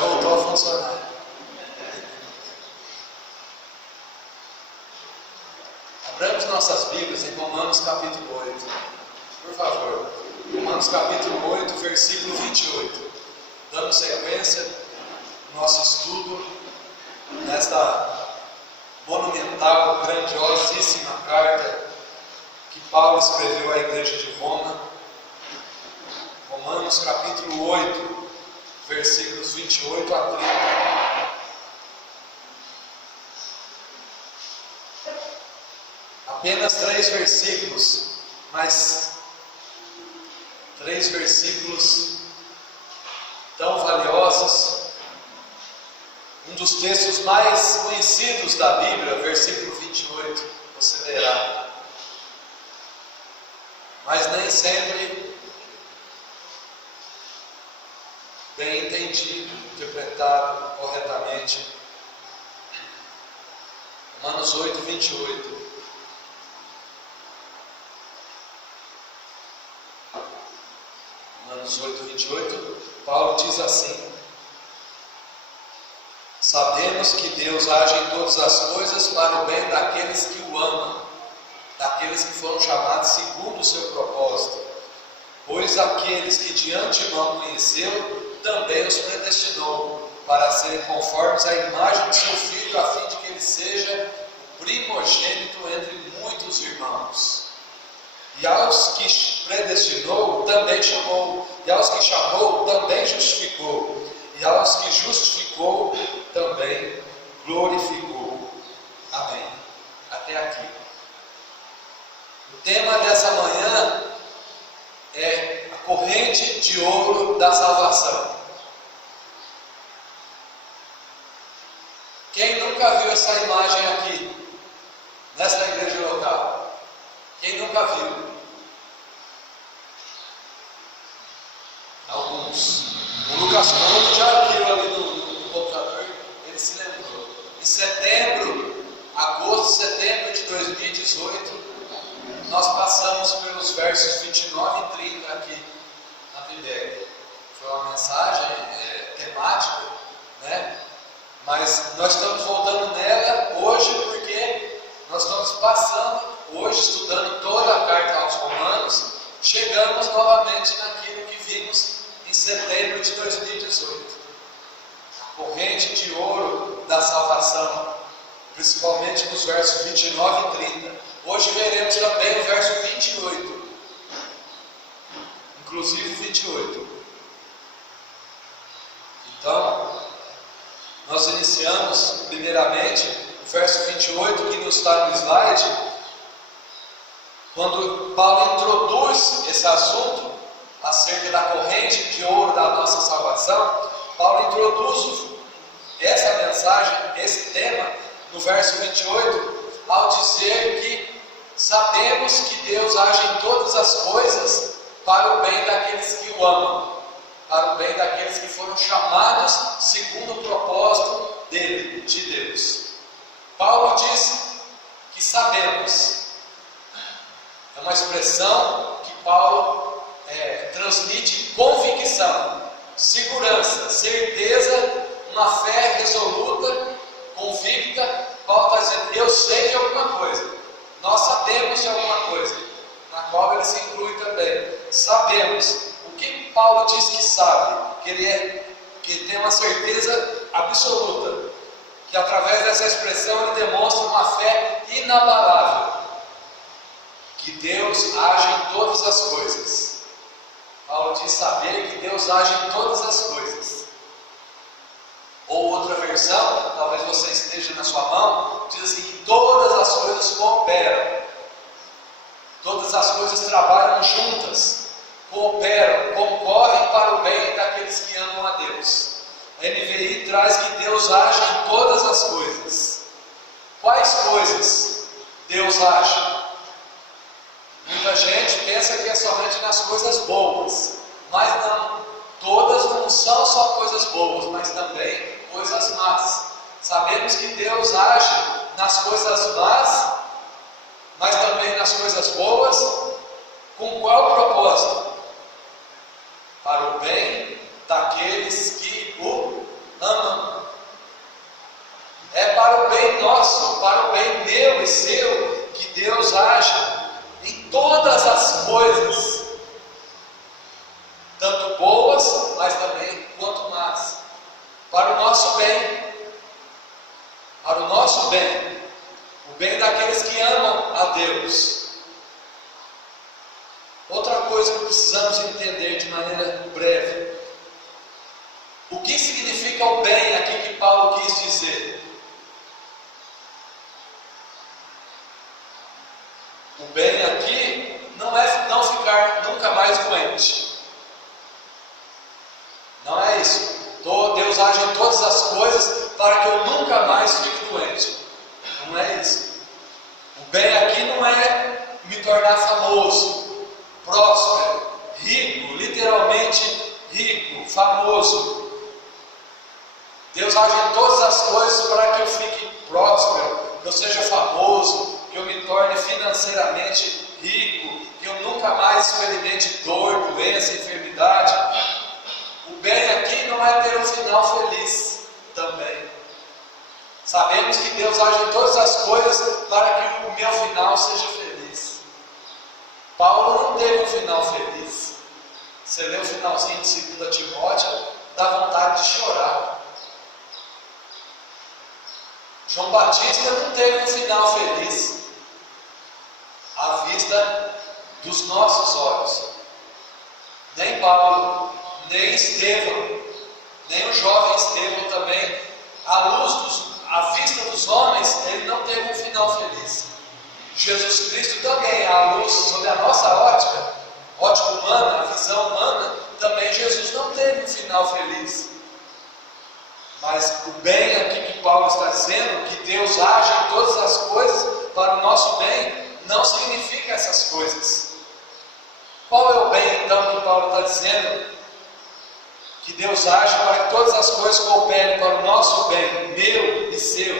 voltou a funcionar. Abramos nossas Bíblias em Romanos capítulo 8. Por favor. Romanos capítulo 8, versículo 28. Dando sequência ao nosso estudo nesta monumental, grandiosíssima carta que Paulo escreveu à igreja de Roma. Romanos capítulo 8, versículos 28 a 30. Apenas 3 versículos, mas 3 versículos tão valiosos. Um dos textos mais conhecidos da Bíblia, versículo 28, você verá. Mas nem sempre bem entendido, interpretado corretamente. Romanos 8, 28. Romanos 8, 28, Paulo diz assim: sabemos que Deus age em todas as coisas para o bem daqueles que o amam, daqueles que foram chamados segundo o seu propósito. Pois aqueles que de antemão conheceu, também os predestinou, para serem conformes à imagem de seu Filho, a fim de que ele seja o primogênito entre muitos irmãos. E aos que predestinou, também chamou. E aos que chamou, também justificou. E aos que justificou, também glorificou. Amém. Até aqui. O tema dessa manhã é a corrente de ouro da salvação. Quem nunca viu essa imagem aqui, nesta igreja local? Quem nunca viu? Alguns. O Lucas Couto já viu ali no computador, ele se lembrou. Em setembro, agosto, setembro de 2018, nós passamos pelos versos 29 e 30 aqui na Bíblia. Foi uma mensagem temática, né? Mas nós estamos voltando nela hoje porque nós estamos passando, hoje estudando toda a carta aos Romanos, chegamos novamente naquilo que vimos em setembro de 2018. A corrente de ouro da salvação, principalmente nos versos 29 e 30. Hoje veremos também o verso 28, inclusive 28. Então, nós iniciamos primeiramente o verso 28 que nos está no slide, quando Paulo introduz esse assunto acerca da corrente de ouro da nossa salvação. Paulo introduz essa mensagem, esse tema, no verso 28, ao dizer que sabemos que Deus age em todas as coisas para o bem daqueles que o amam, para o bem daqueles que foram chamados segundo o propósito dele, de Deus. Paulo diz que sabemos. É uma expressão que Paulo transmite convicção, segurança, certeza, uma fé resoluta, convicta. Paulo está dizendo: eu sei de alguma coisa, nós sabemos de alguma coisa, na qual ele se inclui também. Sabemos. O que Paulo diz que sabe? Que tem uma certeza absoluta, que através dessa expressão ele demonstra uma fé inabalável, que Deus age em todas as coisas. Paulo diz saber que Deus age em todas as coisas. Ou outra versão, talvez você esteja na sua mão, diz assim: que todas as coisas cooperam, todas as coisas trabalham juntas, cooperam, concorrem para o bem daqueles que amam a Deus. A NVI traz que Deus age em todas as coisas. Quais coisas Deus age? Muita gente pensa que é somente nas coisas boas, mas não. Todas não são só coisas boas, mas também coisas más. Sabemos que Deus age nas coisas más, mas também nas coisas boas. Com qual propósito? Para o bem daqueles que o coisas, tanto boas, mas também quanto más, para o nosso bem, para o nosso bem, o bem daqueles que amam a Deus. Outra coisa que precisamos entender de maneira breve: o que significa o bem aqui que Paulo quis dizer? O bem aqui não é não ficar nunca mais doente. Não é isso. Deus age em todas as coisas para que eu nunca mais fique doente. Não é isso. O bem aqui não é me tornar famoso, próspero, rico, literalmente rico, famoso. Deus age em todas as coisas para que eu fique próspero, que eu seja famoso, que eu me torne financeiramente rico, que eu nunca mais experimente dor, doença, enfermidade. O bem aqui não é ter um final feliz também. Sabemos que Deus age em todas as coisas para que o meu final seja feliz. Paulo não teve um final feliz. Você lê o finalzinho de 2 Timóteo, dá vontade de chorar. João Batista não teve um final feliz à vista dos nossos olhos. Nem Paulo, nem Estevão, nem o jovem Estevão também, à vista dos homens, ele não teve um final feliz. Jesus Cristo também, à luz, sob a nossa ótica humana, a visão humana, também Jesus não teve um final feliz. Mas o bem aqui que Paulo está dizendo, que Deus age em todas as coisas para o nosso bem, não significa essas coisas. Qual é o bem então que Paulo está dizendo? Que Deus age para que todas as coisas cooperem para o nosso bem, meu e seu.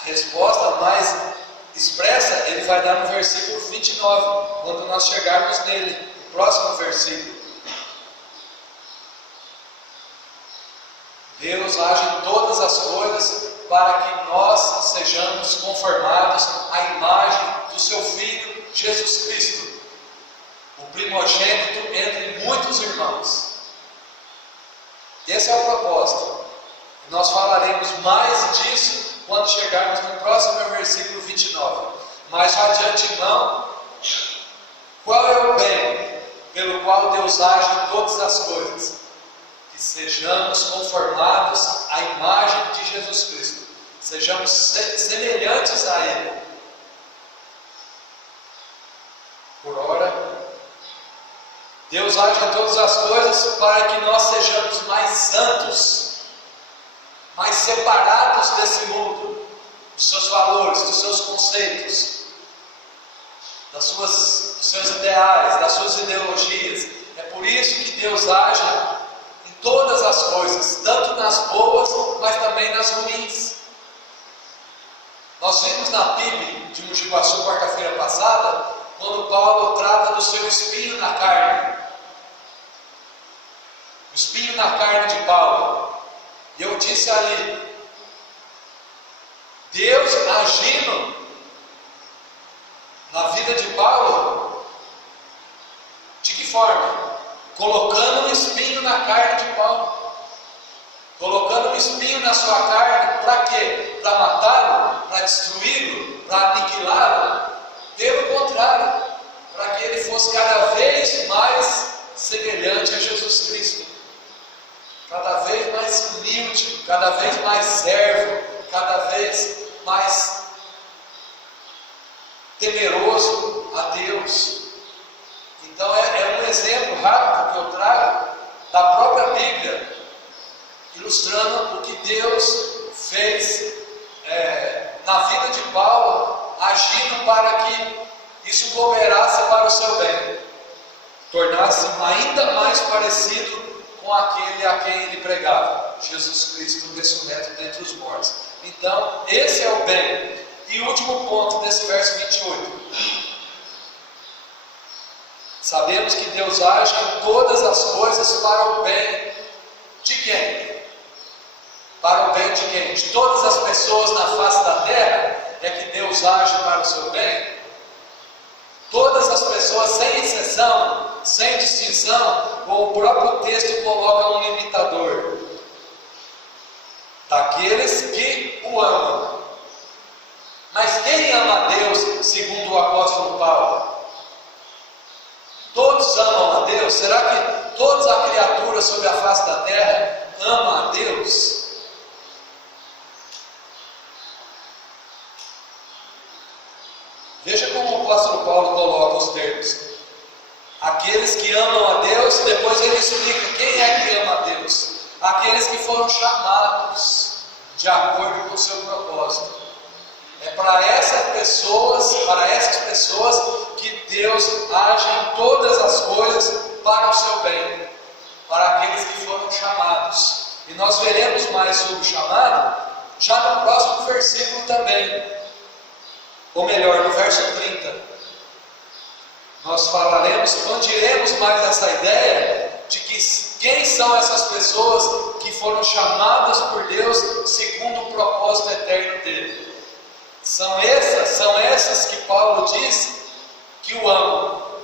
A resposta mais expressa ele vai dar no versículo 29, quando nós chegarmos nele, no próximo versículo. Deus age em todas as coisas para que nós sejamos conformados à imagem do seu Filho Jesus Cristo, o primogênito entre muitos irmãos. Esse é o propósito. Nós falaremos mais disso quando chegarmos no próximo versículo 29. Mas já de antemão, qual é o bem pelo qual Deus age em todas as coisas? Que sejamos conformados à imagem de Jesus Cristo, sejamos semelhantes a Ele. Por ora, Deus age em todas as coisas para que nós sejamos mais santos, mais separados desse mundo, dos seus valores, dos seus conceitos, dos seus ideais, das suas ideologias. É por isso que Deus age em todas as coisas, tanto nas boas, mas também nas ruins. Nós vimos na PIB de Mogi Guaçu, quarta-feira passada, quando Paulo trata do seu espinho na carne. O espinho na carne de Paulo. E eu disse ali, Deus agindo na vida de Paulo, de que forma? Colocando um espinho na carne de Paulo. Colocando um espinho na sua carne, para quê? Para matá-lo? Para destruí-lo? Para aniquilá-lo? Pelo contrário, para que ele fosse cada vez mais semelhante a Jesus Cristo. Cada vez mais humilde, cada vez mais servo, cada vez mais temeroso a Deus. Então é um exemplo rápido que eu trago da própria Bíblia, ilustrando o que Deus fez na vida de Paulo, agindo para que isso cooperasse para o seu bem, tornasse ainda mais parecido com aquele a quem ele pregava, Jesus Cristo ressurreto dentre os mortos. Então, esse é o bem. E o último ponto desse verso 28. Sabemos que Deus age em todas as coisas para o bem de quem? Para o bem de quem? De todas as pessoas na face da terra é que Deus age para o seu bem? Todas as pessoas, sem exceção, sem distinção, ou o próprio texto coloca um limitador: daqueles que o amam. Mas quem ama a Deus, segundo o apóstolo Paulo? Todos amam a Deus? Será que todas as criaturas sobre a face da terra amam a Deus? Veja como o apóstolo Paulo coloca os termos. Aqueles que amam a Deus, depois ele explica quem é que ama a Deus. Aqueles que foram chamados de acordo com o seu propósito. É para essas pessoas que Deus age em todas as coisas para o seu bem. Para aqueles que foram chamados. E nós veremos mais sobre o chamado já no próximo versículo também. Ou melhor, no verso 30, nós falaremos, expandiremos mais essa ideia de que quem são essas pessoas que foram chamadas por Deus segundo o propósito eterno dele. São essas que Paulo diz que o amam,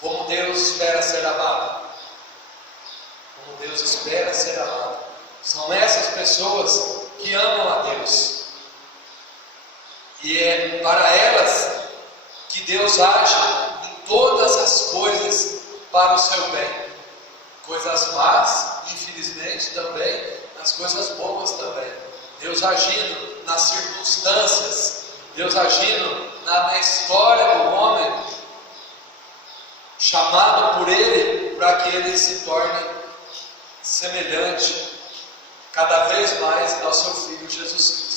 como Deus espera ser amado. Como Deus espera ser amado. São essas pessoas que amam a Deus. E é para elas que Deus age em todas as coisas para o seu bem. Coisas más, infelizmente, também, as coisas boas também. Deus agindo nas circunstâncias, Deus agindo na história do homem, chamado por Ele para que ele se torne semelhante cada vez mais ao seu Filho Jesus Cristo.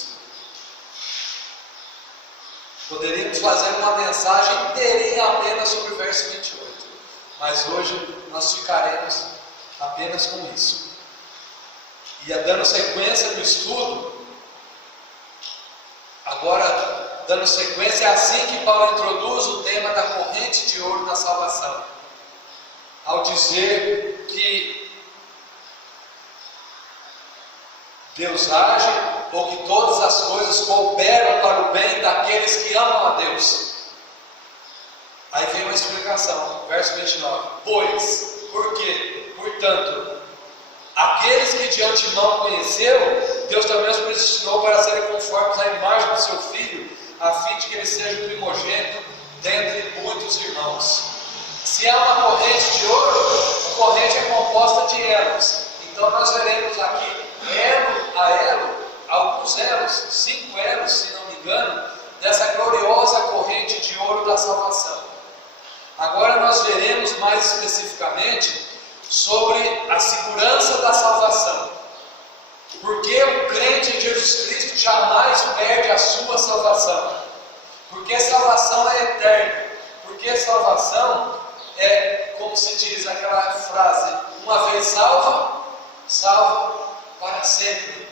Poderíamos fazer uma mensagem inteirinha apenas sobre o verso 28, mas hoje nós ficaremos apenas com isso. E dando sequência no estudo, agora dando sequência, é assim que Paulo introduz o tema da corrente de ouro da salvação, ao dizer que Deus age, ou que todas as coisas cooperam para o bem daqueles que amam a Deus. Aí vem uma explicação, verso 29. Pois, por quê? Portanto, aqueles que de antemão conheceu, Deus também os predestinou para serem conformes à imagem do seu Filho, a fim de que ele seja o primogênito dentre muitos irmãos. Se há uma corrente de ouro, a corrente é composta de elos. Então nós veremos aqui, elo a elo, alguns elos, 5 elos, se não me engano, dessa gloriosa corrente de ouro da salvação. Agora nós veremos mais especificamente sobre a segurança da salvação. Porque o crente em Jesus Cristo jamais perde a sua salvação. Porque salvação é eterna. Porque salvação é, como se diz aquela frase, uma vez salva, salva para sempre.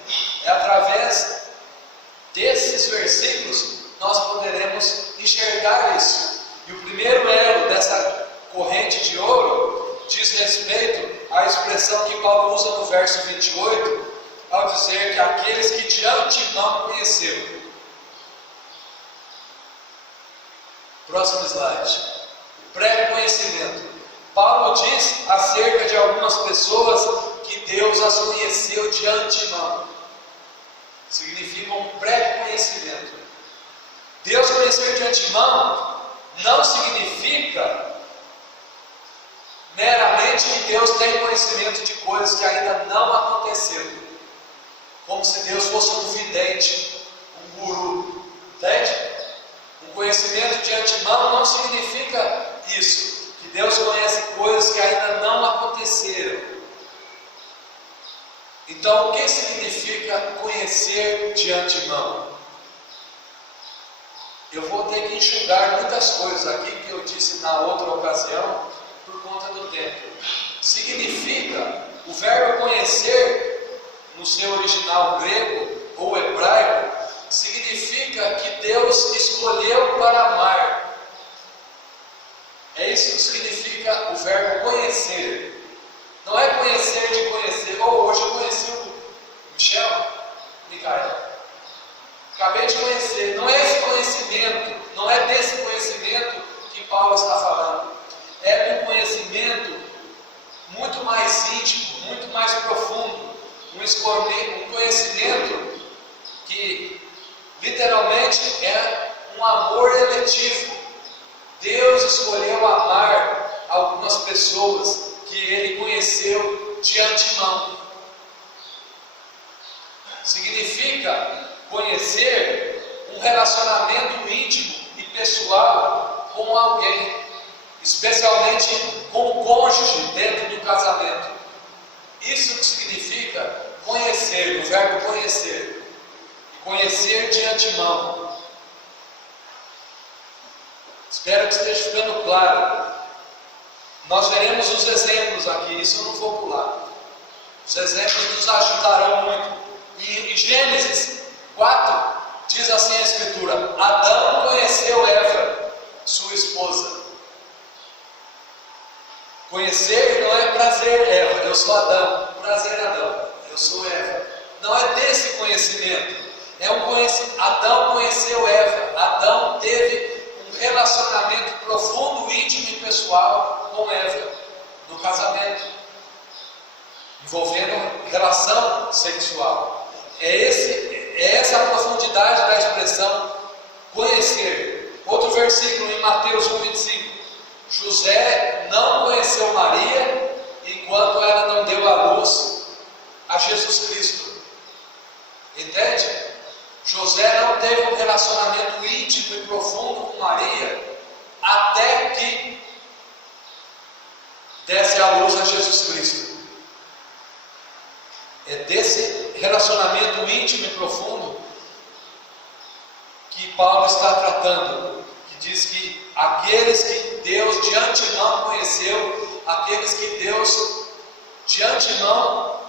É através desses versículos nós poderemos enxergar isso. E o primeiro elo dessa corrente de ouro diz respeito à expressão que Paulo usa no verso 28, ao dizer que aqueles que de antemão conheceu. Próximo slide. Pré-conhecimento. Paulo diz acerca de algumas pessoas que Deus as conheceu de antemão. Significa um pré-conhecimento. Deus conhecer de antemão não significa meramente que Deus tem conhecimento de coisas que ainda não aconteceram. Como se Deus fosse um vidente, um guru. Entende? Um conhecimento de antemão não significa isso. Que Deus conhece coisas que ainda não aconteceram. Então, o que significa conhecer de antemão? Eu vou ter que enxugar muitas coisas aqui que eu disse na outra ocasião, por conta do tempo. Significa, o verbo conhecer, no seu original grego ou hebraico, significa que Deus escolheu para amar. É isso que significa o verbo conhecer. Não é conhecer de conhecer. Hoje eu conheci o Michel, Micael. Acabei de conhecer. Não é esse conhecimento. Não é desse conhecimento que Paulo está falando. É um conhecimento muito mais íntimo, muito mais profundo. Um conhecimento que literalmente é um amor eletivo. Deus escolheu amar algumas pessoas que Ele conheceu de antemão. Significa conhecer um relacionamento íntimo e pessoal com alguém, especialmente com o cônjuge dentro do casamento. Isso que significa conhecer, o verbo conhecer, e conhecer de antemão. Espero que esteja ficando claro. Nós veremos os exemplos aqui, isso eu não vou pular. Os exemplos nos ajudarão muito. E em Gênesis 4, diz assim a Escritura: Adão conheceu Eva, sua esposa. Conhecer não é prazer, Eva, eu sou Adão. Prazer, Adão, eu sou Eva. Não é desse conhecimento. Adão conheceu Eva. Adão teve um relacionamento profundo, íntimo e pessoal com Eva no casamento, envolvendo relação sexual. É essa a profundidade da expressão conhecer. Outro versículo em Mateus 1,25: José não conheceu Maria enquanto ela não deu à luz a Jesus Cristo. Entende? José não teve um relacionamento íntimo e profundo com Maria até que desse à luz a Jesus Cristo. É desse relacionamento íntimo e profundo que Paulo está tratando, que diz que aqueles que Deus de antemão conheceu, aqueles que Deus de antemão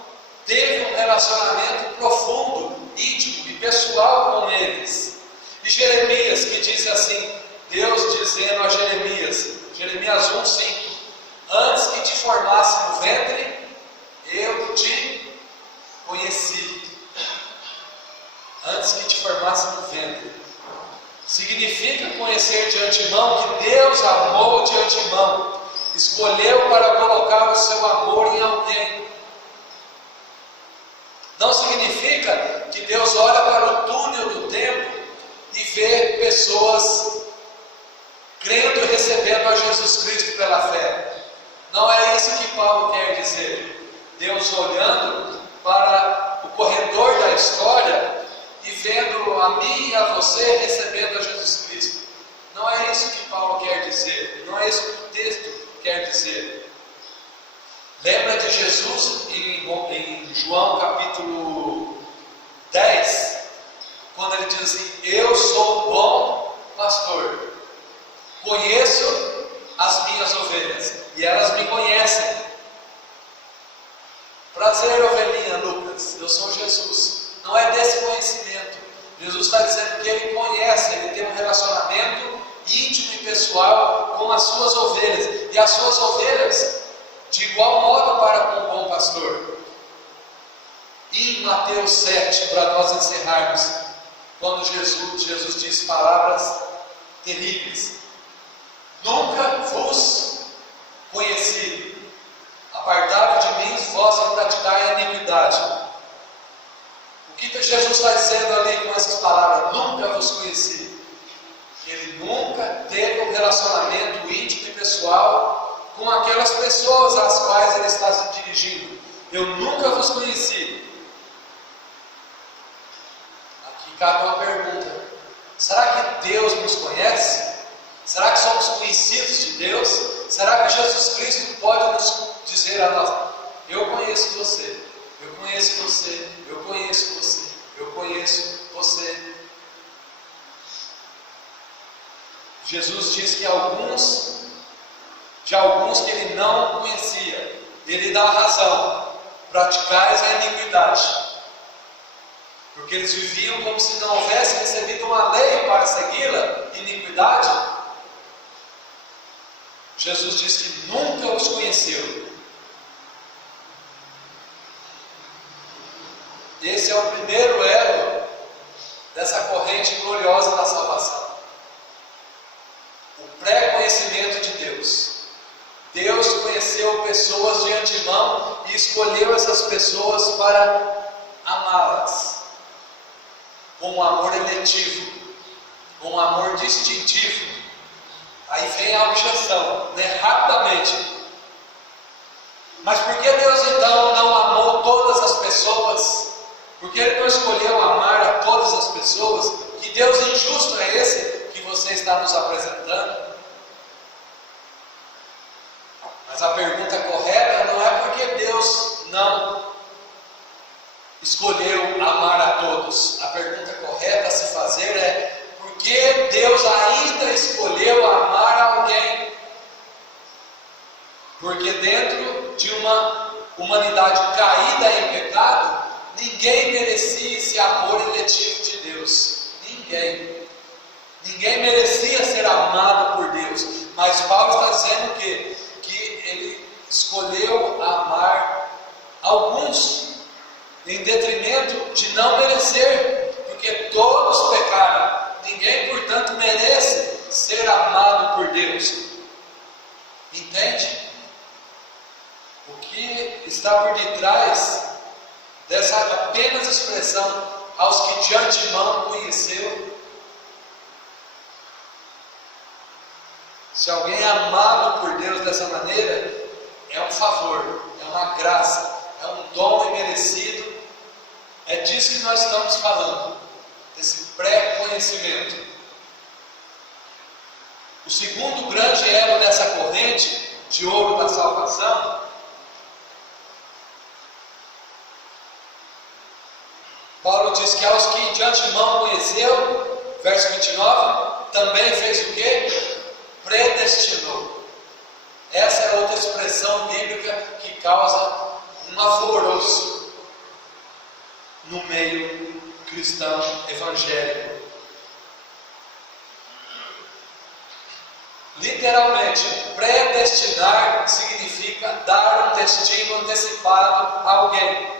teve um relacionamento profundo, íntimo e pessoal com eles. E Jeremias, que diz assim, Deus dizendo a Jeremias 1,5: Antes que te formasse no ventre, eu te conheci. Antes que te formasse no ventre. Significa conhecer de antemão que Deus amou de antemão, escolheu para colocar o seu amor em alguém. Não significa que Deus olha para o túnel do tempo e vê pessoas crendo e recebendo a Jesus Cristo pela fé. Não é isso que Paulo quer dizer. Deus olhando para o corredor da história e vendo a mim e a você recebendo a Jesus Cristo. Não é isso que Paulo quer dizer. Não é isso que o texto quer dizer. Lembra de Jesus em João capítulo 10, quando ele diz assim: Eu sou o bom pastor, conheço as minhas ovelhas e elas me conhecem. Prazer, ovelhinha Lucas, eu sou Jesus. Não é desse conhecimento. Jesus está dizendo que Ele conhece, Ele tem um relacionamento íntimo e pessoal com as suas ovelhas. E as suas ovelhas, de igual modo, para com o bom pastor. E em Mateus 7, para nós encerrarmos, quando Jesus diz palavras terríveis: Nunca vos conheci, apartai-vos de mim, vós que praticai a iniquidade. O que Jesus está dizendo ali com essas palavras? Nunca vos conheci. Ele nunca teve um relacionamento íntimo e pessoal com aquelas pessoas às quais ele está se dirigindo. Eu nunca vos conheci. Aqui cabe uma pergunta: será que Deus nos conhece? Será que somos conhecidos de Deus? Será que Jesus Cristo pode nos dizer a nós: eu conheço você, eu conheço você, eu conheço você, eu conheço você? Jesus diz que de alguns que ele não conhecia, ele dá a razão: praticais a iniquidade. Porque eles viviam como se não houvesse recebido uma lei para segui-la, iniquidade. Jesus diz que nunca os conheceu. Esse é o primeiro elo dessa corrente gloriosa da salvação. conhecimento de Deus. Deus conheceu pessoas de antemão e escolheu essas pessoas para amá-las com um amor eletivo, com um amor distintivo. Aí vem a objeção, né? Rapidamente. Mas por que Deus então não amou todas as pessoas? Por que Ele não escolheu amar a todas as pessoas? Que Deus injusto é esse que você está nos apresentando? Mas a pergunta correta não é porque Deus não escolheu amar a todos. A pergunta correta a se fazer é: por que Deus ainda escolheu amar alguém? Porque dentro de uma humanidade caída em pecado, ninguém merecia esse amor eletivo de Deus. Ninguém. Ninguém merecia ser amado por Deus. Mas Paulo está dizendo que ele escolheu amar alguns em detrimento de não merecer, porque todos pecaram. Ninguém, portanto, merece ser amado por Deus. Entende? O que está por detrás dessa apenas expressão aos que de antemão conheceu? Se alguém é amado por Deus dessa maneira, é um favor, é uma graça, é um dom imerecido. É disso que nós estamos falando, desse pré-conhecimento. O segundo grande elo dessa corrente de ouro da salvação Paulo diz que aos que de antemão conheceu, verso 29, também fez o quê? Predestinou. Essa é outra expressão bíblica que causa um alvoroço no meio cristão evangélico. Literalmente, predestinar significa dar um destino antecipado a alguém.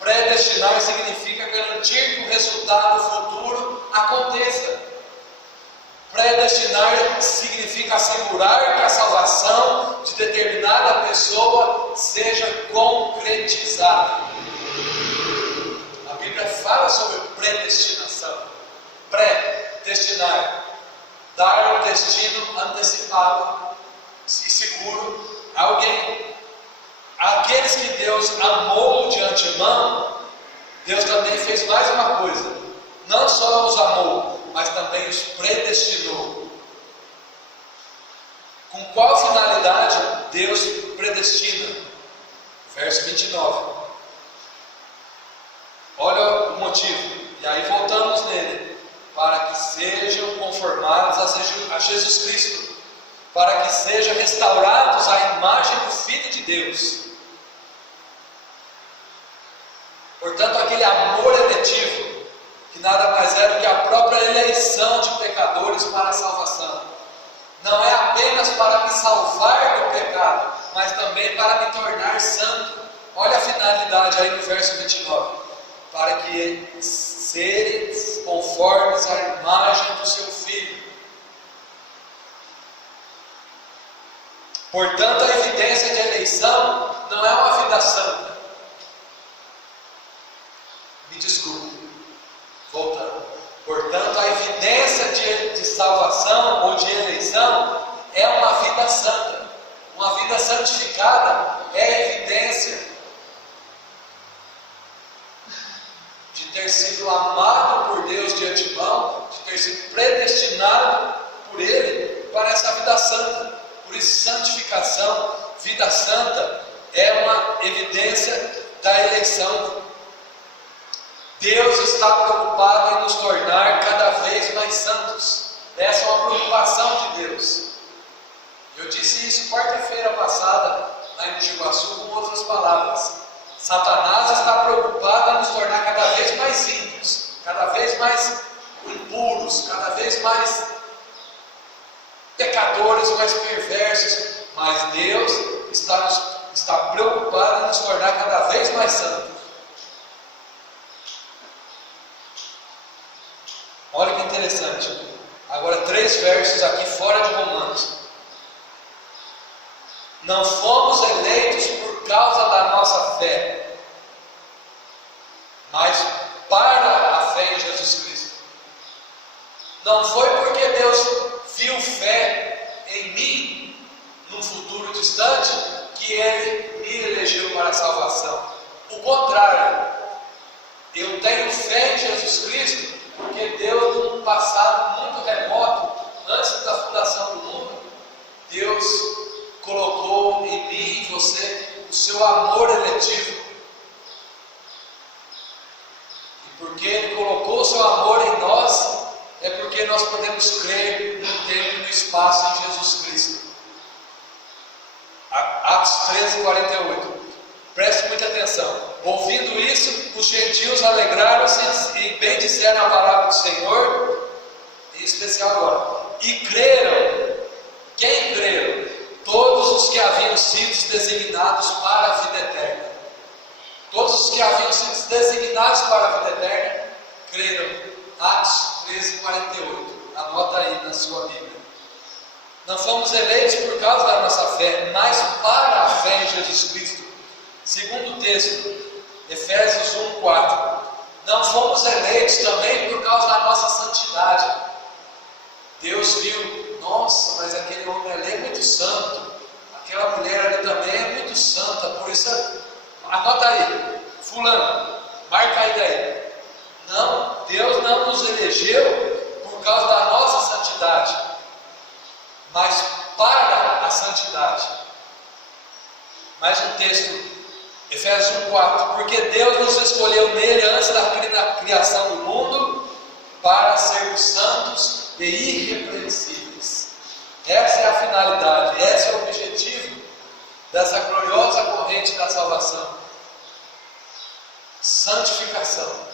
Predestinar significa garantir que o resultado futuro aconteça. Predestinar significa assegurar que a salvação de determinada pessoa seja concretizada. A Bíblia fala sobre predestinação. Predestinar, dar um destino antecipado e seguro a alguém. Aqueles que Deus amou de antemão, Deus também fez mais uma coisa. Não só os amou, mas também os predestinou. Com qual finalidade Deus predestina? Verso 29. Olha o motivo. E aí voltamos nele. Para que sejam conformados a Jesus Cristo. Para que sejam restaurados à imagem do Filho de Deus. Portanto, aquele amor eletivo, que nada mais é do que a própria eleição de pecadores para a salvação, não é apenas para me salvar do pecado, mas também para me tornar santo. Olha a finalidade aí no verso 29. Para que serem conformes à imagem do seu Filho. Portanto, a evidência de eleição não é uma vida santa. Me desculpe, voltando. Portanto, a evidência de salvação ou de eleição é uma vida santa. Uma vida santificada é evidência de ter sido amado por Deus de antemão, de ter sido predestinado por Ele para essa vida santa. Por isso, santificação, vida santa, é uma evidência da eleição. Deus está preocupado em nos tornar cada vez mais santos. Essa é uma preocupação de Deus. Eu disse isso quarta-feira passada, lá em Tiguaçu, com outras palavras. Satanás está preocupado em nos tornar cada vez mais ímpios, cada vez mais impuros, cada vez mais pecadores, mais perversos. Mas Deus está preocupado em nos tornar cada vez mais santos. Olha que interessante. Agora 3 versos aqui fora de Romanos. Não fomos eleitos por causa da nossa fé, mas para a fé em Jesus Cristo. Não foi porque Deus viu fé em mim num futuro distante que Ele me elegeu para a salvação. O contrário, eu tenho fé em Jesus Cristo porque Deus, num passado muito remoto, antes da fundação do mundo, Deus colocou em mim e em você o seu amor eletivo. E porque Ele colocou o seu amor em nós, é porque nós podemos crer no tempo e no espaço em Jesus Cristo. Atos 13, 48. Preste muita atenção. Ouvindo isso, os gentios alegraram-se e bendisseram a palavra do Senhor, em especial agora. E creram. Quem creram? Todos os que haviam sido designados para a vida eterna. Todos os que haviam sido designados para a vida eterna, creram. Atos 13, 48. Anota aí na sua Bíblia. Não fomos eleitos por causa da nossa fé, mas para a fé em Jesus Cristo. Segundo texto, Efésios 1, 4. Não fomos eleitos também por causa da nossa santidade. Deus viu, nossa, mas aquele homem ali é muito santo, aquela mulher ali também é muito santa, por isso, anota aí, fulano, marca aí daí. Não, Deus não nos elegeu por causa da nossa santidade, mas para a santidade. Mais um texto, Efésios 1,4. Porque Deus nos escolheu nele antes da criação do mundo para sermos santos e irrepreensíveis. Essa é a finalidade, esse é o objetivo dessa gloriosa corrente da salvação. Santificação.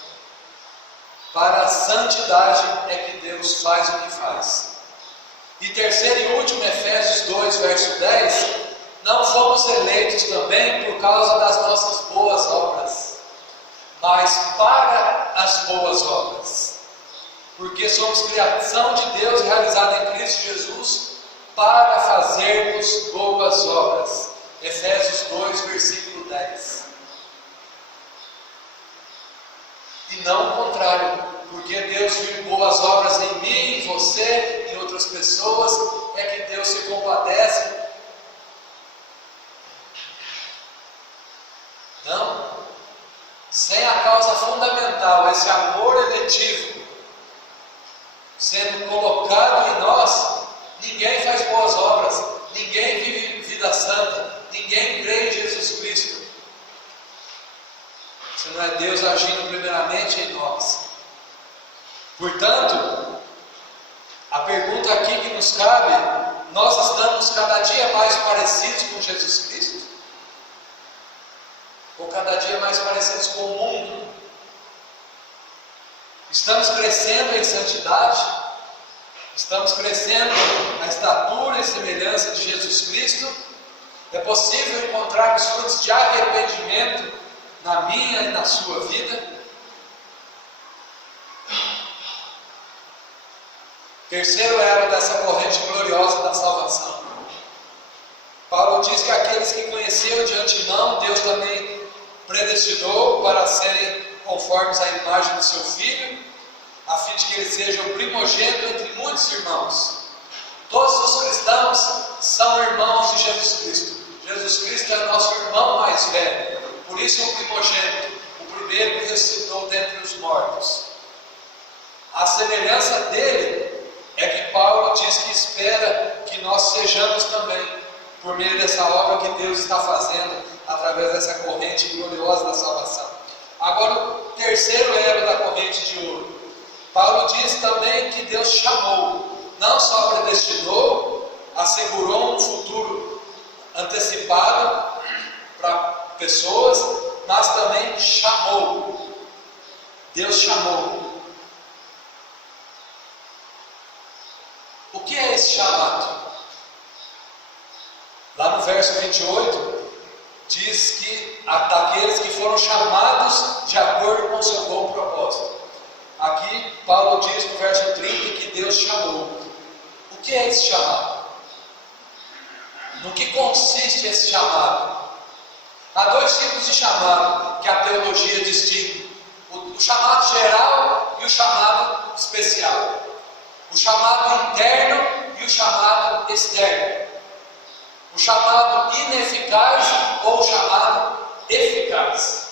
Para a santidade é que Deus faz o que faz. E terceiro e último, Efésios 2, verso 10. Não fomos eleitos também por causa das nossas boas obras, mas para as boas obras. Porque somos criação de Deus realizada em Cristo Jesus para fazermos boas obras. Efésios 2, versículo 10. E não o contrário, porque Deus viu boas obras em mim, em você, em outras pessoas, é que Deus se compadece. Não, sem a causa fundamental, esse amor eletivo sendo colocado em nós, ninguém faz boas obras, ninguém vive vida santa, ninguém crê em Jesus Cristo. Se não é Deus agindo primeiramente em nós. Portanto, a pergunta aqui que nos cabe: nós estamos cada dia mais parecidos com Jesus Cristo? Ou cada dia mais parecidos com o mundo? Estamos crescendo em santidade? Estamos crescendo na estatura e semelhança de Jesus Cristo? É possível encontrar os frutos de arrependimento na minha e na sua vida? Terceiro elo dessa corrente gloriosa da salvação. Paulo diz que aqueles que conheceu de antemão, Deus também predestinou para serem conformes à imagem do seu Filho, a fim de que ele seja o primogênito entre muitos irmãos. Todos os cristãos são irmãos de Jesus Cristo. Jesus Cristo é nosso irmão mais velho, por isso é o primogênito, o primeiro que ressuscitou dentre os mortos. A semelhança dele é que Paulo diz que espera que nós sejamos também, por meio dessa obra que Deus está fazendo, através dessa corrente gloriosa da salvação. Agora, o terceiro elo da corrente de ouro. Paulo diz também que Deus chamou, não só predestinou, assegurou um futuro antecipado para pessoas, mas também chamou. Deus chamou. O que é esse chamado? Lá no verso 28, diz que daqueles que foram chamados de acordo com o seu bom propósito. Aqui Paulo diz no verso 30 que Deus chamou. O que é esse chamado? No que consiste esse chamado? Há dois tipos de chamado que a teologia distingue: o chamado geral e o chamado especial, o chamado interno e o chamado externo, o chamado ineficaz ou o chamado eficaz.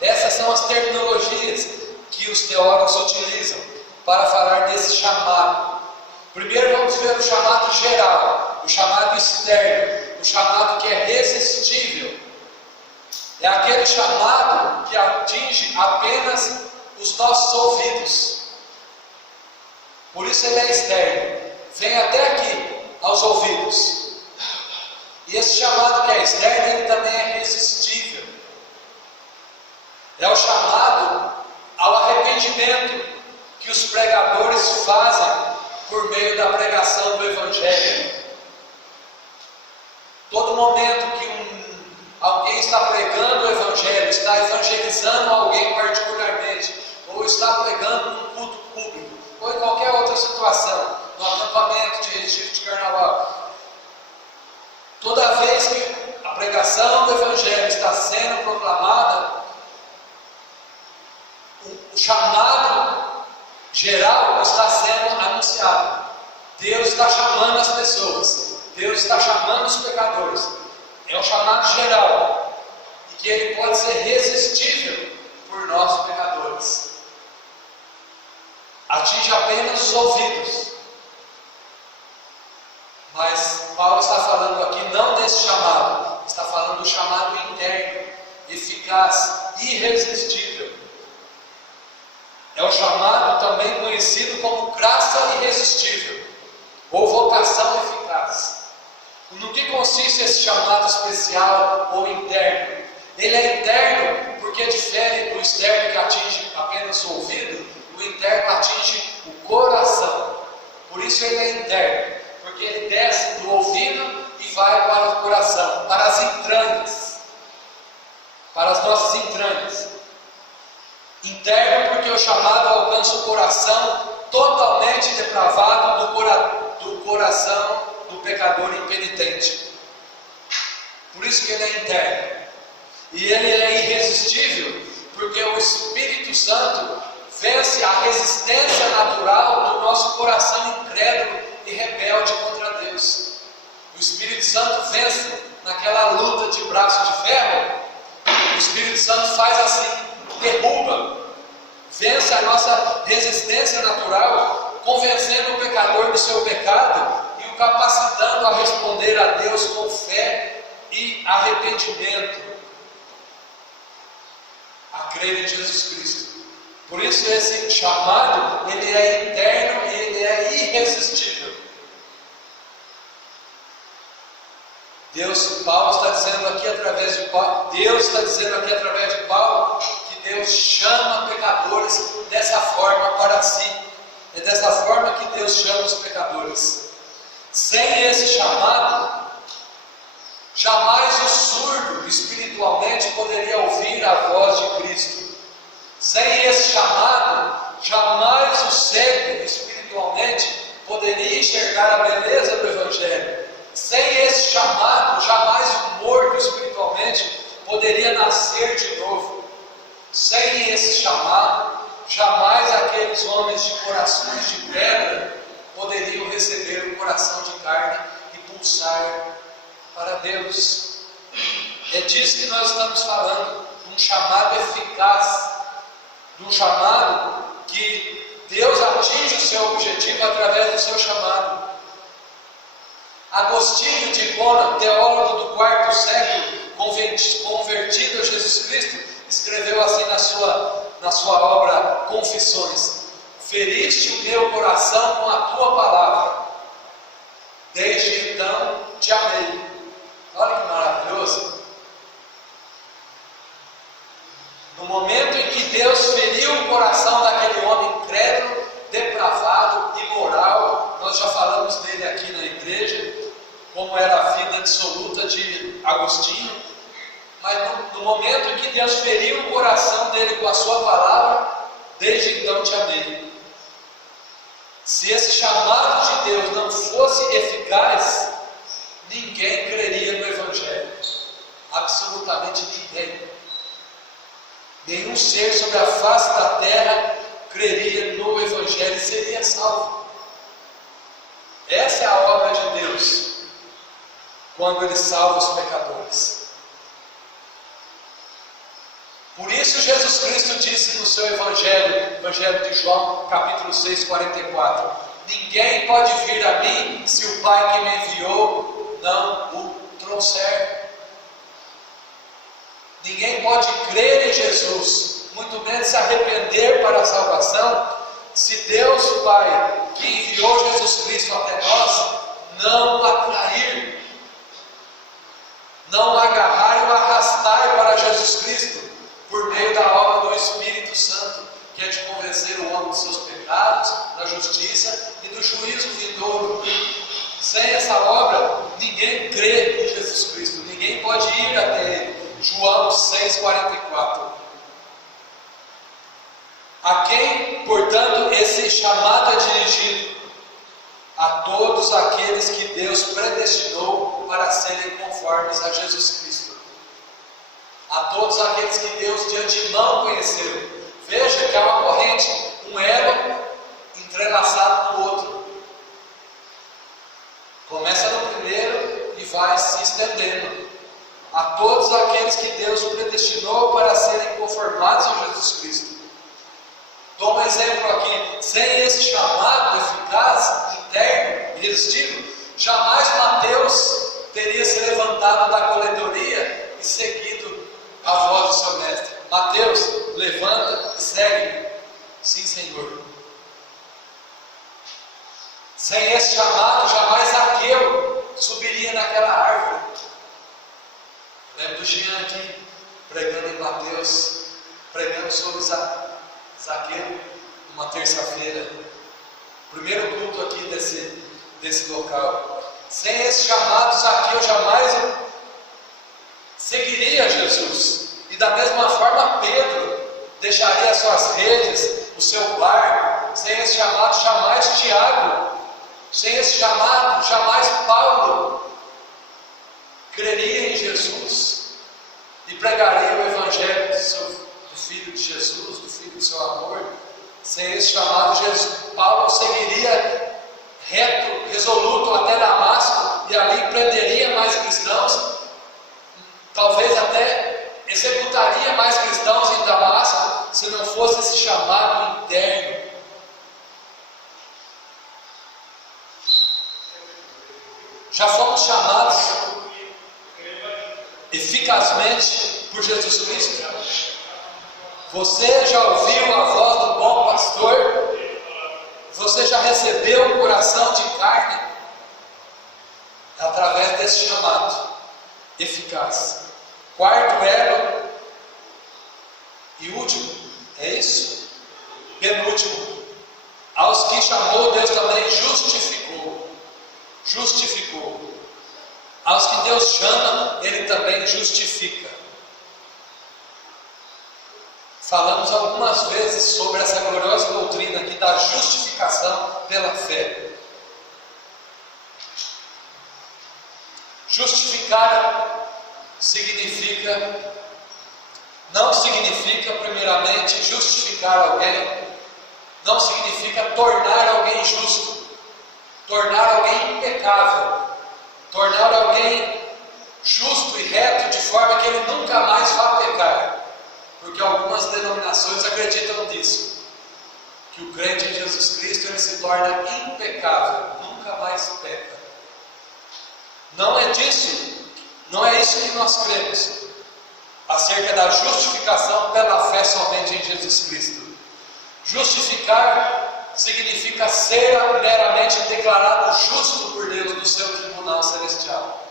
Essas são as terminologias que os teólogos utilizam para falar desse chamado. Primeiro vamos ver o chamado geral, o chamado externo, o chamado que é resistível. É aquele chamado que atinge apenas os nossos ouvidos. Por isso ele é externo. Vem até aqui, aos ouvidos. E esse chamado que é externo, ele também é resistível. É o chamado ao arrependimento que os pregadores fazem por meio da pregação do Evangelho. Todo momento que alguém está pregando o Evangelho, está evangelizando alguém particularmente, ou está pregando num culto público, ou em qualquer outra situação, no acampamento de retiro de carnaval, toda vez que a pregação do Evangelho está sendo proclamada, o chamado geral está sendo anunciado. Deus está chamando as pessoas, Deus está chamando os pecadores. É um chamado geral, e que ele pode ser resistível por nós pecadores. Atinge apenas os ouvidos. Mas Paulo está falando aqui não desse chamado, está falando do chamado interno, eficaz, irresistível. É o chamado também conhecido como graça irresistível, ou vocação eficaz. No que consiste esse chamado especial ou interno? Ele é interno porque difere do externo que atinge apenas o ouvido. O interno atinge o coração. Por isso ele é interno, porque ele desce do ouvido e vai para o coração, para as entranhas, para as nossas entranhas. Interno porque o chamado alcança o coração totalmente depravado do coração do pecador impenitente. Por isso que ele é interno. E ele é irresistível, porque o Espírito Santo vence a resistência natural do nosso coração incrédulo e rebelde contra Deus. O Espírito Santo vence naquela luta de braço de ferro. O Espírito Santo faz assim, derruba, vence a nossa resistência natural, convencendo o pecador do seu pecado, capacitando a responder a Deus com fé e arrependimento, a crer em Jesus Cristo. Por isso esse chamado, ele é interno e ele é irresistível. Paulo está dizendo aqui através de Paulo, Deus está dizendo aqui através de Paulo, que Deus chama pecadores dessa forma para si. É dessa forma que Deus chama os pecadores. Sem esse chamado, jamais o surdo espiritualmente poderia ouvir a voz de Cristo. Sem esse chamado, jamais o cego espiritualmente poderia enxergar a beleza do Evangelho. Sem esse chamado, jamais o morto espiritualmente poderia nascer de novo. Sem esse chamado, jamais aqueles homens de corações de pedra poderiam receber o coração de carne e pulsar para Deus. É disso que nós estamos falando, de um chamado eficaz, de um chamado que Deus atinge o seu objetivo através do seu chamado. Agostinho de Hipona, teólogo do quarto século, convertido a Jesus Cristo, escreveu assim na sua obra Confissões: feriste o meu coração com a tua palavra, desde então te amei. Olha que maravilhoso. No momento em que Deus feriu o coração daquele homem incrédulo, depravado, imoral, nós já falamos dele aqui na igreja, como era a vida dissoluta de Agostinho, mas no momento em que Deus feriu o coração dele com a sua palavra, desde então te amei. Se esse chamado de Deus não fosse eficaz, ninguém creria no Evangelho. Absolutamente ninguém. Nenhum ser sobre a face da terra creria no Evangelho e seria salvo. Essa é a obra de Deus, quando Ele salva os pecadores. Por isso Jesus Cristo disse no seu Evangelho, Evangelho de João, capítulo 6, 44, ninguém pode vir a mim se o Pai que me enviou não o trouxer. Ninguém pode crer em Jesus, muito menos se arrepender para a salvação, se Deus Pai, que enviou Jesus Cristo até nós, não o atrair, não o agarrar e o arrastar para Jesus Cristo, por meio da obra do Espírito Santo, que é de convencer o homem dos seus pecados, da justiça e do juízo vindouro. Sem essa obra, ninguém crê em Jesus Cristo, ninguém pode ir até Ele. João 6,44. A quem, portanto, esse chamado é dirigido? A todos aqueles que Deus predestinou para serem conformes a Jesus Cristo. A todos aqueles que Deus de antemão conheceu. Veja que é uma corrente, um elo entrelaçado no outro. Começa no primeiro e vai se estendendo. A todos aqueles que Deus predestinou para serem conformados a Jesus Cristo. Dou um exemplo aqui. Sem esse chamado eficaz, interno, irresistível, jamais Mateus teria se levantado da coletoria e seguido a voz do seu mestre. Mateus, levanta e segue. Sim, Senhor. Sem esse chamado, jamais Zaqueu subiria naquela árvore. Lembro do Jean aqui, pregando em Mateus, pregando sobre Zaqueu, uma terça-feira. Primeiro culto aqui desse local. Sem esse chamado, Zaqueu jamais seguiria Jesus. E da mesma forma, Pedro deixaria suas redes, o seu barco. Sem esse chamado, jamais Tiago. Sem esse chamado, jamais Paulo creria em Jesus e pregaria o Evangelho do Filho de Jesus, do Filho do seu amor. Sem esse chamado, Paulo seguiria reto, resoluto até Damasco e ali prenderia mais cristãos, talvez até executaria mais cristãos em Damasco, se não fosse esse chamado interno. Já fomos chamados eficazmente por Jesus Cristo. Você já ouviu a voz do bom pastor? Você já recebeu um coração de carne? Através desse chamado eficaz. Quarto elo e último, é isso? Penúltimo. Aos que chamou, Deus também justificou. Justificou. Aos que Deus chama, Ele também justifica. Falamos algumas vezes sobre essa gloriosa doutrina aqui da justificação pela fé. Justificar não significa primeiramente justificar alguém, não significa tornar alguém justo, tornar alguém impecável, tornar alguém justo e reto de forma que ele nunca mais vá pecar. Porque algumas denominações acreditam nisso, que o crente em Jesus Cristo ele se torna impecável, nunca mais peca. Não é isso que nós cremos acerca da justificação pela fé somente em Jesus Cristo. Justificar significa ser meramente declarado justo por Deus no seu tribunal celestial.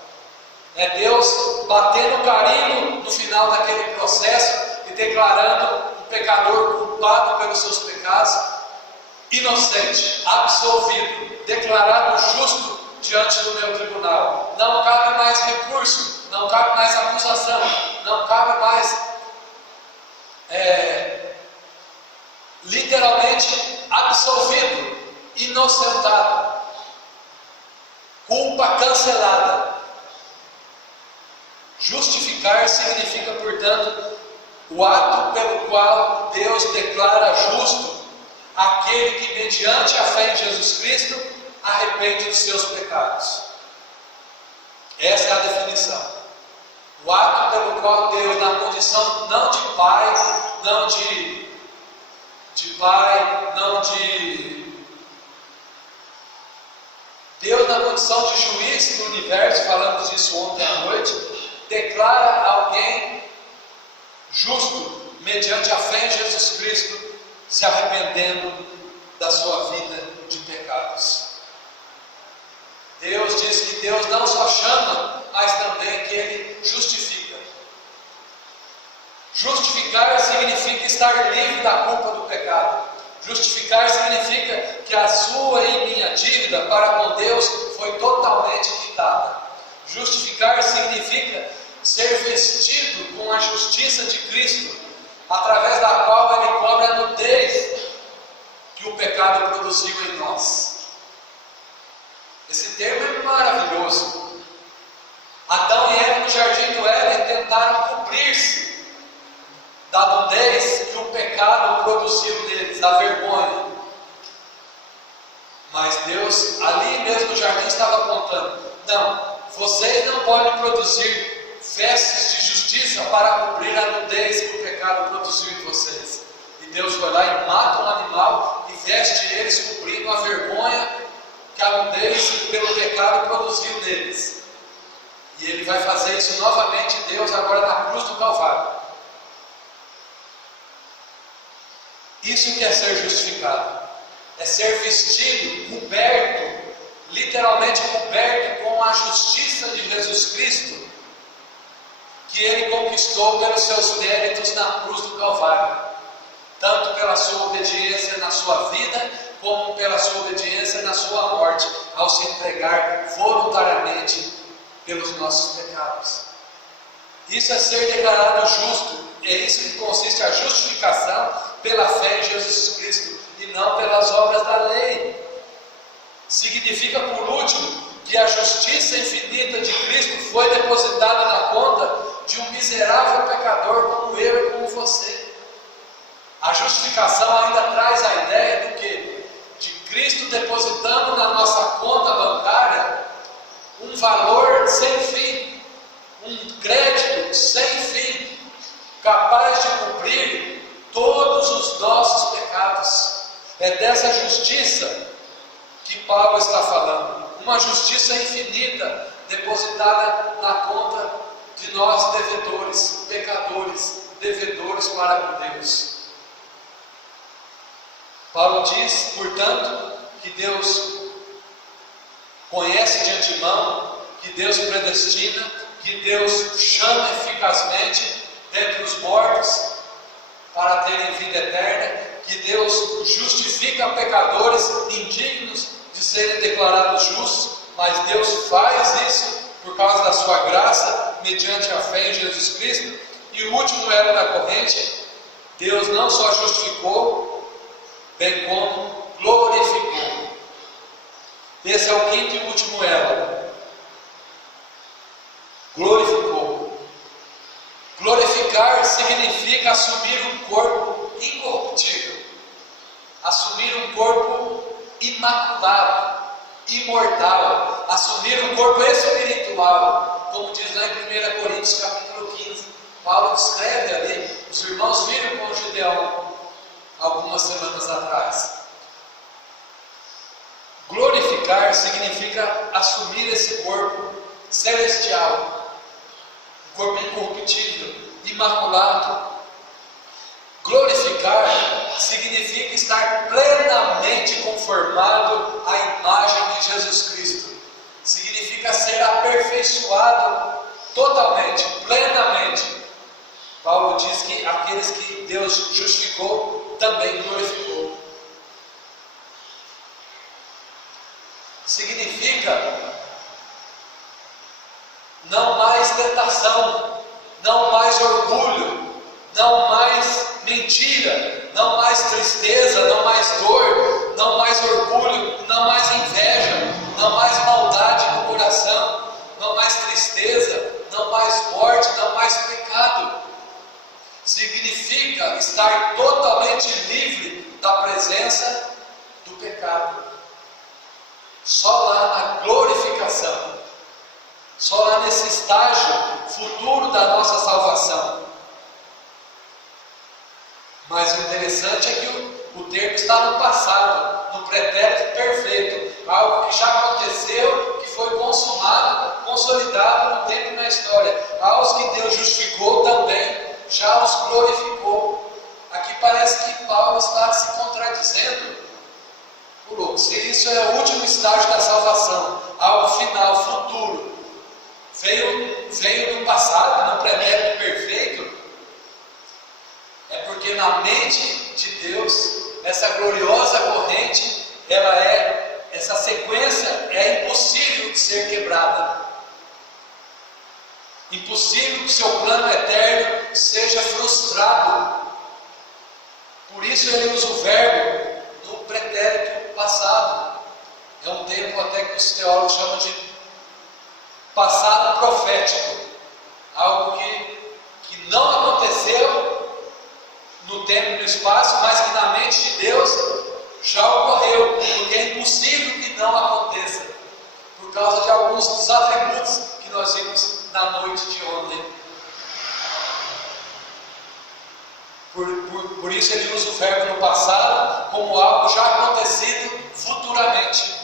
É Deus batendo carimbo no final daquele processo e declarando o pecador culpado pelos seus pecados, inocente, absolvido, declarado justo diante do meu tribunal. Não cabe mais recurso, não cabe mais acusação, não cabe mais literalmente absolvido, inocentado, culpa cancelada. Justificar significa, portanto, o ato pelo qual Deus declara justo aquele que, mediante a fé em Jesus Cristo, arrepende dos seus pecados. Essa é a definição. O ato pelo qual Deus, na condição não de pai, não de Deus na condição de juiz do universo, falamos disso ontem à noite, declara alguém justo, mediante a fé em Jesus Cristo, se arrependendo da sua vida de pecados. Deus diz que Deus não só chama, mas também que Ele justifica. Justificar significa estar livre da culpa do pecado. Justificar significa que a sua e minha dívida para com Deus foi totalmente quitada. Justificar significa ser vestido com a justiça de Cristo, através da qual Ele cobre a nudez que o pecado produziu em nós. Esse termo é maravilhoso. Adão e Eva no jardim do Éden tentaram cobrir-se da nudez que o pecado produziu neles, da vergonha. Mas Deus, ali mesmo no jardim, estava apontando: não, vocês não podem produzir vestes de justiça para cobrir a nudez que o pecado produziu em vocês. E Deus foi lá e mata um animal e veste eles, cobrindo a vergonha que a nudez pelo pecado produziu neles. E Ele vai fazer isso novamente, Deus, agora na cruz do Calvário. Isso que é ser justificado. É ser vestido, coberto, literalmente coberto com a justiça de Jesus Cristo, que Ele conquistou pelos seus méritos na cruz do Calvário, tanto pela sua obediência na sua vida, como pela sua obediência na sua morte, ao se entregar voluntariamente pelos nossos pecados. Isso é ser declarado justo. É isso que consiste a justificação pela fé em Jesus Cristo e não pelas obras da lei. Significa, por último, que a justiça infinita de Cristo foi depositada na conta de um miserável pecador como eu e como você. A justificação ainda traz a ideia do que? De Cristo depositando na nossa conta bancária um valor sem fim, um crédito sem fim, capaz de cobrir todos os nossos pecados. É dessa justiça que Paulo está falando, uma justiça infinita depositada na conta de nós devedores, pecadores, devedores para com Deus. Paulo diz, portanto, que Deus conhece de antemão, que Deus predestina, que Deus chama eficazmente dentre os mortos para terem vida eterna, que Deus justifica pecadores indignos de serem declarados justos, mas Deus faz isso por causa da sua graça, mediante a fé em Jesus Cristo. E o último elo da corrente, Deus não só justificou, bem como glorificou. Esse é o quinto e último elo. Glorificou. Glorificar significa assumir um corpo incorruptível, assumir um corpo imaculado, imortal, assumir um corpo espiritual, como diz lá em 1 Coríntios capítulo 15. Paulo descreve ali, os irmãos viram com o Gideão algumas semanas atrás. Glorificar significa assumir esse corpo celestial, um corpo incorruptível, imaculado. Glorificar significa estar plenamente conformado à imagem de Jesus Cristo. Significa ser aperfeiçoado totalmente, plenamente. Paulo diz que aqueles que Deus justificou, também glorificou. Significa não mais tentação, não mais orgulho, não mais mentira, não mais tristeza, não mais dor, não mais orgulho, não mais inveja, não mais maldade no coração, não mais tristeza, não mais morte, não mais pecado. Significa estar totalmente livre da presença do pecado. Só lá na glorificação, só lá nesse estágio futuro da nossa salvação. Mas o interessante é que o termo está no passado, no pretérito perfeito, algo que já aconteceu, que foi consumado, consolidado no tempo e na história. Aos que Deus justificou também, já os glorificou. Aqui parece que Paulo está se contradizendo. Se isso é o último estágio da salvação, algo final, futuro, veio do passado, no pretérito perfeito, é porque na mente de Deus, essa gloriosa corrente, essa sequência é impossível de ser quebrada. Impossível que o seu plano eterno seja frustrado. Por isso ele usa o verbo no pretérito passado. É um termo até que os teólogos chamam de passado profético. Algo que não aconteceu no tempo e no espaço, mas que na mente de Deus já ocorreu, porque é impossível que não aconteça, por causa de alguns dos atributos que nós vimos na noite de ontem. Por isso ele usa o verbo no passado como algo já acontecido futuramente.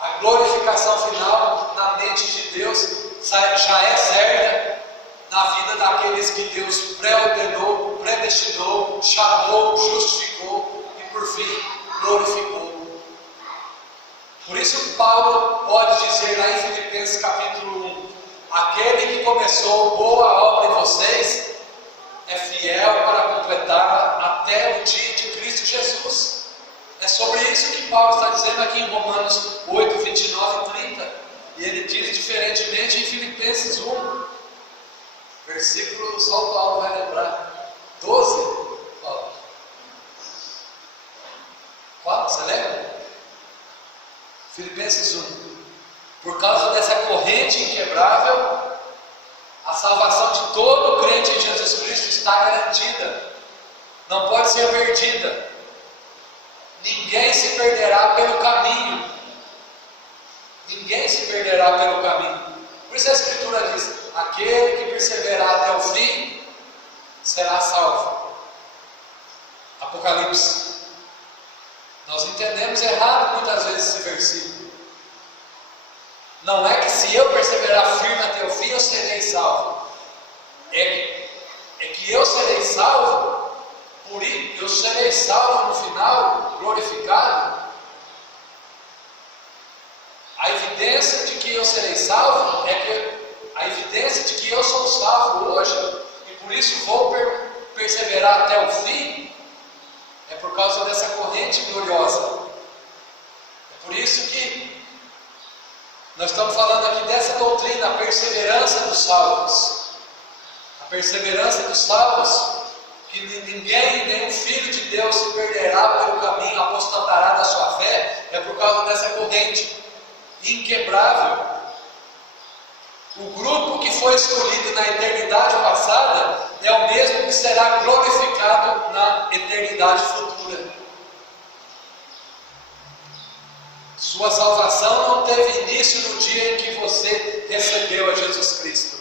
A glorificação final na mente de Deus já é certa na vida daqueles que Deus pré-ordenou, predestinou, chamou, justificou e por fim glorificou. Por isso Paulo pode dizer lá em Filipenses capítulo 1: aquele que começou boa obra em vocês é fiel para completar até o dia de Cristo Jesus. É sobre isso que Paulo está dizendo aqui em Romanos 8, 29 e 30. E ele diz diferentemente em Filipenses 1, versículo, só o Paulo vai lembrar, 12. Paulo. Qual? Você lembra? Filipenses 1. Por causa dessa corrente inquebrável, a salvação de todo crente em Jesus Cristo está garantida. Não pode ser perdida. Ninguém se perderá pelo caminho. Ninguém se perderá pelo caminho. Por isso a Escritura diz: aquele que perseverar até o fim será salvo. Apocalipse. Nós entendemos errado muitas vezes esse versículo. Não é que se eu perseverar firme até o fim eu serei salvo. É que eu serei salvo. Por isso, eu serei salvo no final, glorificado. A evidência de que eu serei salvo é que a evidência de que eu sou salvo hoje e por isso vou perseverar até o fim é por causa dessa corrente gloriosa. É por isso que nós estamos falando aqui dessa doutrina, a perseverança dos salvos. A perseverança dos salvos, que ninguém, nenhum filho de Deus se perderá pelo caminho, apostatará da sua fé, é por causa dessa corrente inquebrável. O grupo que foi escolhido na eternidade passada é o mesmo que será glorificado na eternidade futura. Sua salvação não teve início no dia em que você recebeu a Jesus Cristo.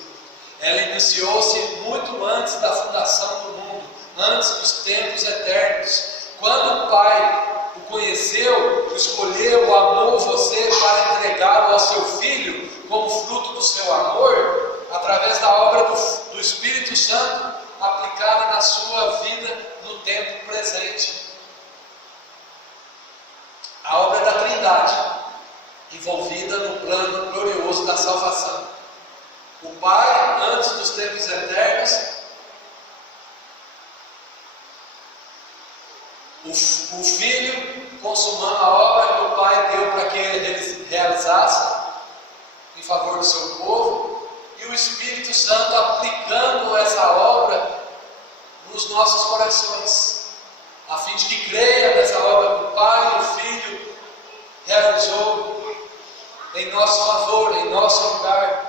Ela iniciou-se muito antes da fundação do mundo, antes dos tempos eternos. Quando o Pai o conheceu, o escolheu, o amou você para entregá-lo ao seu Filho como fruto do seu amor, através da obra do Espírito Santo aplicada na sua vida no tempo presente. A obra da Trindade, envolvida no plano glorioso da salvação. O Pai, antes dos tempos eternos, o Filho, consumando a obra que o Pai deu para que ele realizasse em favor do seu povo, e o Espírito Santo aplicando essa obra nos nossos corações, a fim de que creia nessa obra que o Pai e o Filho realizou em nosso favor, em nosso lugar.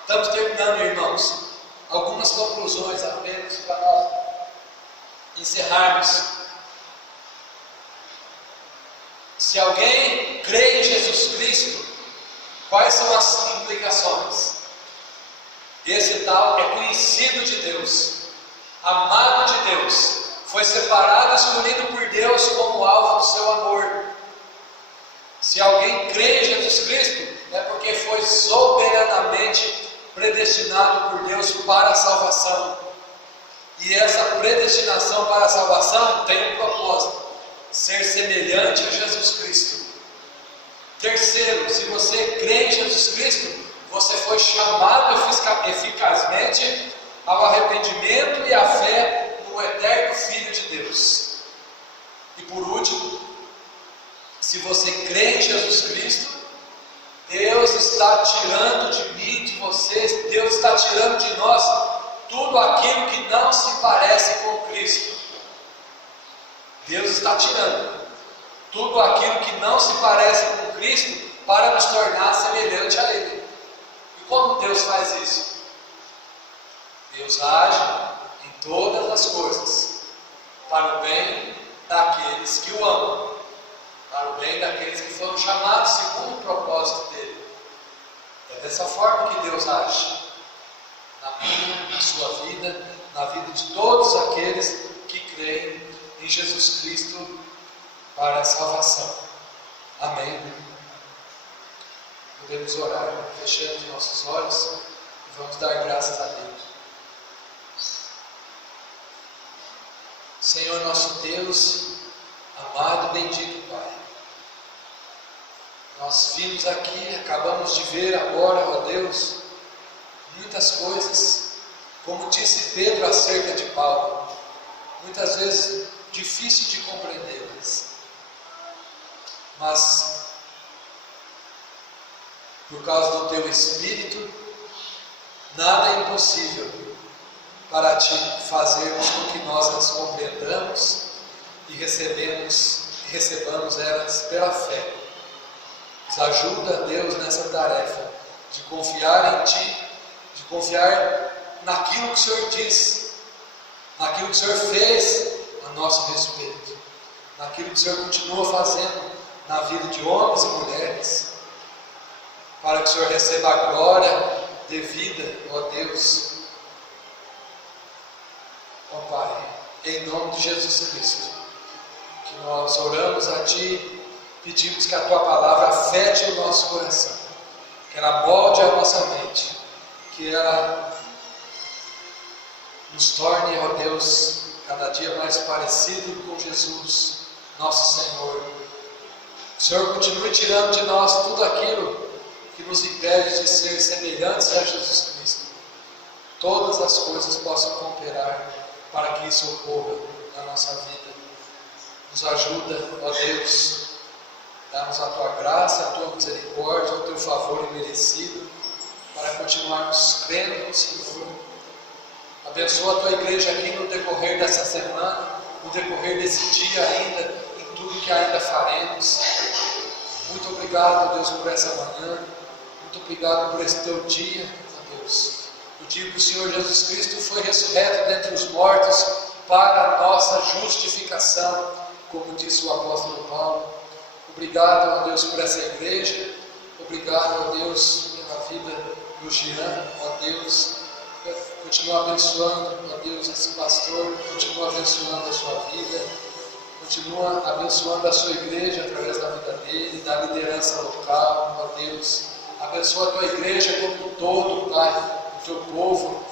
Estamos terminando, irmãos. Algumas conclusões apenas para nós encerrarmos. Se alguém crê em Jesus Cristo, quais são as implicações? Esse tal é conhecido de Deus, amado de Deus, foi separado e escolhido por Deus como alvo do seu amor. Se alguém crê em Jesus Cristo, é porque foi soberanamente predestinado por Deus para a salvação. E essa predestinação para a salvação tem um propósito: ser semelhante a Jesus Cristo. Terceiro, se você crê em Jesus Cristo, você foi chamado eficazmente ao arrependimento e à fé no eterno Filho de Deus. E por último, se você crê em Jesus Cristo, Deus está tirando de mim, de vocês, Deus está tirando de nós tudo aquilo que não se parece com Cristo. Deus está tirando tudo aquilo que não se parece com Cristo para nos tornar semelhante a Ele. E como Deus faz isso? Deus age em todas as coisas para o bem daqueles que o amam, para o bem daqueles que foram chamados segundo o propósito dele. É dessa forma que Deus age na minha, na sua vida, na vida de todos aqueles que creem em Jesus Cristo para a salvação. Amém. Podemos orar, fechando nossos olhos e vamos dar graças a Deus. Senhor nosso Deus, amado e bendito Pai, nós vimos aqui, acabamos de ver agora, ó Deus, muitas coisas, como disse Pedro acerca de Paulo, muitas vezes difícil de compreendê-las, mas por causa do Teu Espírito, nada é impossível para Ti fazermos com que nós as compreendamos e recebamos elas pela fé. Nos ajuda, Deus, nessa tarefa de confiar em Ti, de confiar naquilo que o Senhor diz, naquilo que o Senhor fez a nosso respeito, naquilo que o Senhor continua fazendo na vida de homens e mulheres, para que o Senhor receba a glória devida, ó Deus, ó Pai, em nome de Jesus Cristo, que nós oramos a Ti, pedimos que a Tua palavra afete o nosso coração, que ela molde a nossa mente, que ela nos torne, ó Deus, cada dia mais parecido com Jesus, nosso Senhor. O Senhor continue tirando de nós tudo aquilo que nos impede de ser semelhantes a Jesus Cristo. Todas as coisas possam cooperar para que isso ocorra na nossa vida. Nos ajuda, ó Deus, dá-nos a Tua graça, a Tua misericórdia, o Teu favor imerecido, para continuarmos crendo no Senhor. Abençoa a Tua igreja aqui no decorrer dessa semana, no decorrer desse dia ainda, em tudo que ainda faremos. Muito obrigado, Deus, por essa manhã. Muito obrigado por esse Teu dia, ó Deus. O dia que o Senhor Jesus Cristo foi ressurreto dentre os mortos para a nossa justificação, como disse o apóstolo Paulo. Obrigado, ó Deus, por essa igreja. Obrigado, ó Deus, pela vida do Jean, ó Deus. Continua abençoando, ó Deus, esse pastor. Continua abençoando a sua vida. Continua abençoando a sua igreja através da vida dele, da liderança local, ó Deus. Abençoa a Tua igreja como um todo, Pai, o Teu povo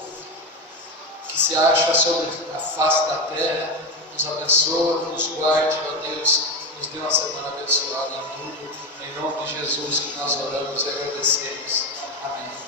que se acha sobre a face da terra. Nos abençoa, nos guarde, ó Deus. Nos dê uma semana abençoada em tudo. Em nome de Jesus que nós oramos e agradecemos. Amém.